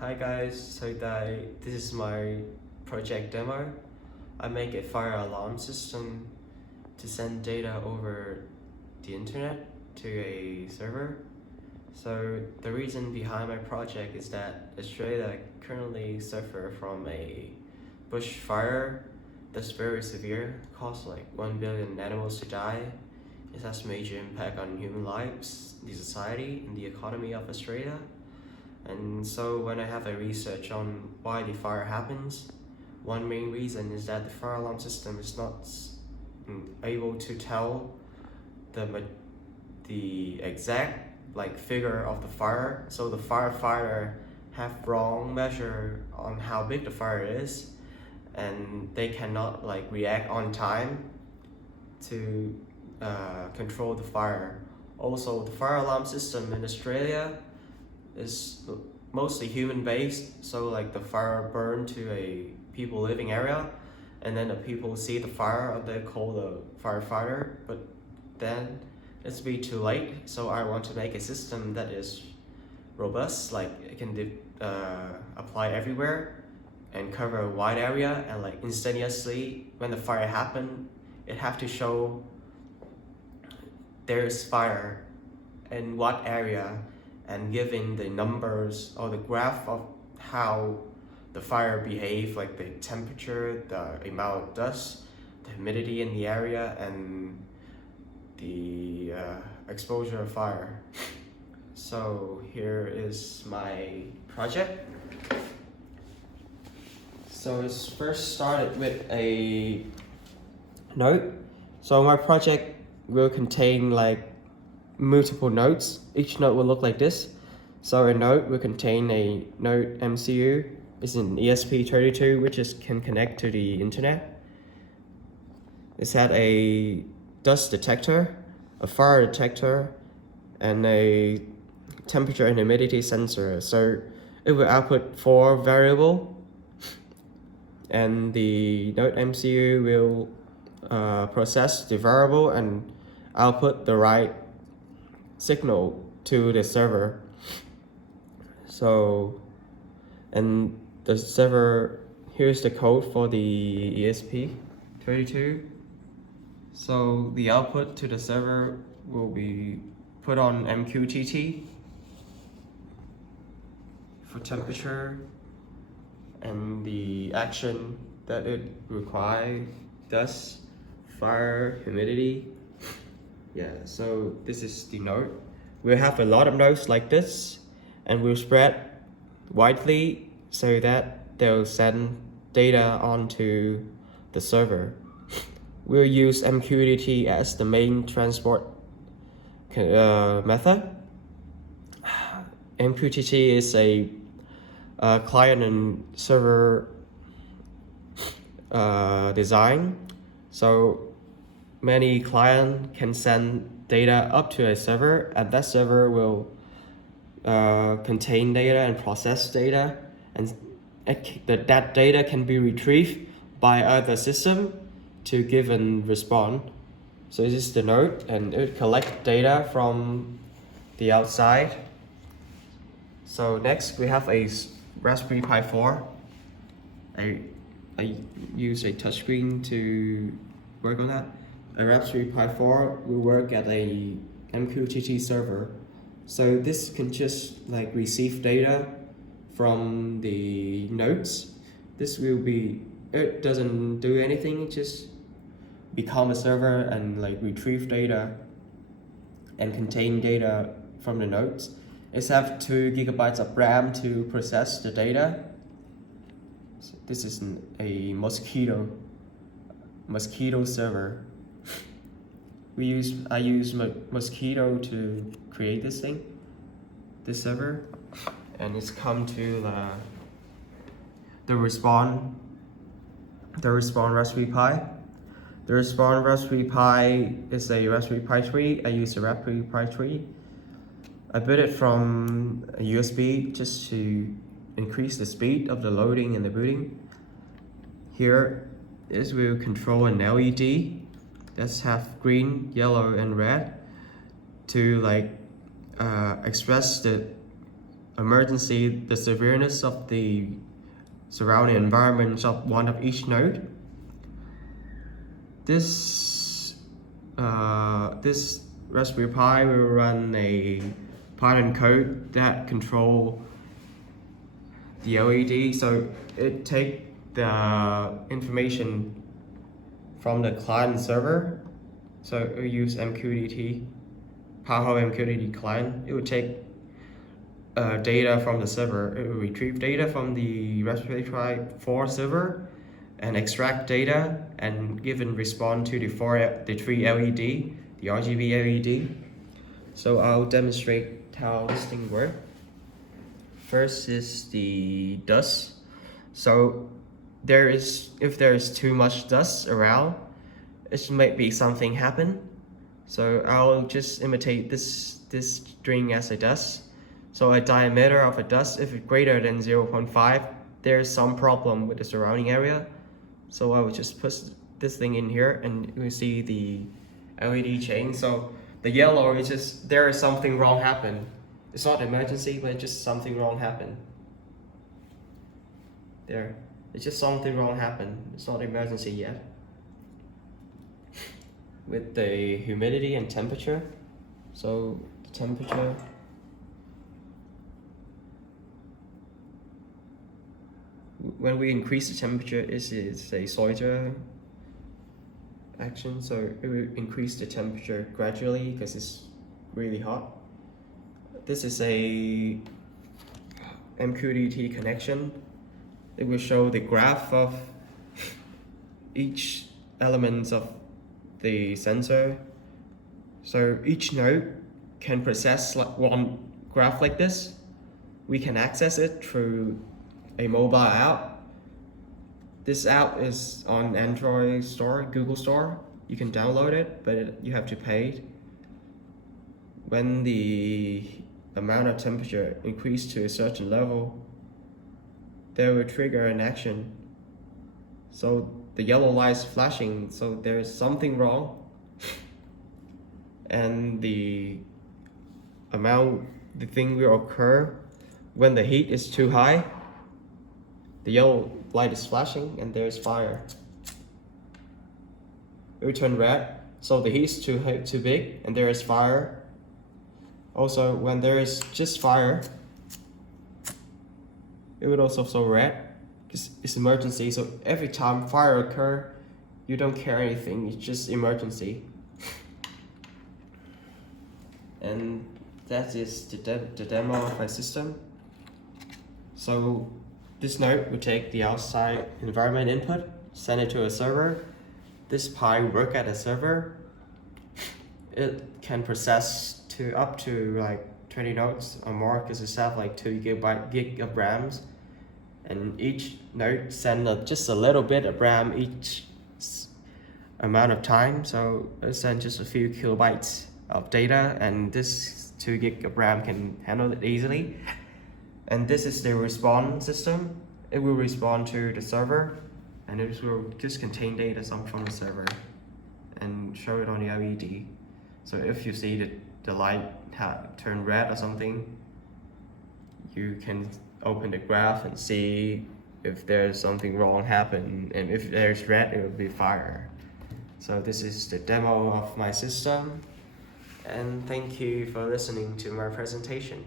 Hi guys, this is my project demo. I make a fire alarm system to send data over the internet to a server. So the reason behind my project is that Australia currently suffer from a bushfire that's very severe, caused like 1 billion animals to die. It has major impact on human lives, the society, and the economy of Australia. And so when I have a research on why the fire happens, one main reason is that the fire alarm system is not able to tell the exact figure of the fire. So the firefighter have wrong measure on how big the fire is, and they cannot react on time to control the fire. Also, the fire alarm system in Australia is mostly human based, so the fire burned to a people living area, and then the people see the fire and they call the firefighter, but then it's be too late. So I want to make a system that is robust, it can apply everywhere and cover a wide area, and instantaneously when the fire happen, it have to show there's fire in what area, and giving the numbers or the graph of how the fire behave, like the temperature, the amount of dust, the humidity in the area, and the exposure of fire. So here is my project. So it's first started with a node. So my project will contain multiple nodes. Each node will look like this. So a node will contain a node MCU. It's an ESP32, which can connect to the internet. It's had a dust detector, a fire detector, and a temperature and humidity sensor. So it will output 4 variables, and the node MCU will process the variable and output the right signal to the server. So, and the server, here's the code for the ESP32. So the output to the server will be put on MQTT for temperature, and the action that it requires: dust, fire, humidity. Yeah, so this is the node. We'll have a lot of nodes like this, and we'll spread widely so that they'll send data onto the server. We'll use MQTT as the main transport method. MQTT is a client and server design. So many clients can send data up to a server, and that server will contain data and process data, and that data can be retrieved by other system to give and respond. So this is the node, and it collects data from the outside. So next we have a Raspberry Pi 4. I use a touchscreen to work on that. A Raspberry Pi 4 will work at a MQTT server. So this can just receive data from the nodes. It doesn't do anything, it just become a server and retrieve data and contain data from the nodes. It's have 2 GB of RAM to process the data. So this is a mosquito server. I use Mosquito to create this server, and it's come to the Respawn Raspberry Pi. The Respawn Raspberry Pi is a Raspberry Pi 3. I use a Raspberry Pi 3. I built it from a USB just to increase the speed of the loading and the booting. Here, this will control an LED that's have green, yellow, and red to express the emergency, the severeness of the surrounding environments of one of each node. This Raspberry Pi will run a Python code that control the LED. So it take the information from the client server. So we use MQTT, Powerhole MQTT client. It would take data from the server. It will retrieve data from the Raspberry Pi 4 server and extract data and give and respond to the three LED, the RGB LED. So I'll demonstrate how this thing works. First is the dust. So if there is too much dust around, it might be something happen. So I'll just imitate this string as a dust. So a diameter of a dust, if it's greater than 0.5, there's some problem with the surrounding area. So I will just push this thing in here and you see the LED change. So the yellow is just, there is something wrong happen. It's not emergency, but just something wrong happen. There, it's just something wrong happen. It's not emergency yet. With the humidity and temperature, so the temperature, when we increase the temperature, it's a Soiter action, so it will increase the temperature gradually because it's really hot. This is a MQTT connection. It will show the graph of each element of the sensor. So each node can process like one graph like this. We can access it through a mobile app. This app is on Android Store, Google Store. You can download it, but you have to pay. When the amount of temperature increases to a certain level, they will trigger an action. So the yellow light is flashing, so there's something wrong. And the thing will occur when the heat is too high. The yellow light is flashing and there's fire. It will turn red, so the heat is too big and there is fire. Also, when there is just fire, it would also show red because it's emergency. So every time fire occur, you don't care anything, it's just emergency. And that is the demo of my system. So this node will take the outside environment input, send it to a server. This Pi will work at a server. It can process up to like 20 nodes or more because it's have like 2 gig of RAMs. And each node send just a little bit of RAM each amount of time. So it send just a few kilobytes of data, and this 2 gig of RAM can handle it easily. And this is the response system. It will respond to the server, and it will just contain data from the server and show it on the LED. So if you see the light turn red or something, you can open the graph and see if there's something wrong happen, and if there's red, it will be fire. So this is the demo of my system, and thank you for listening to my presentation.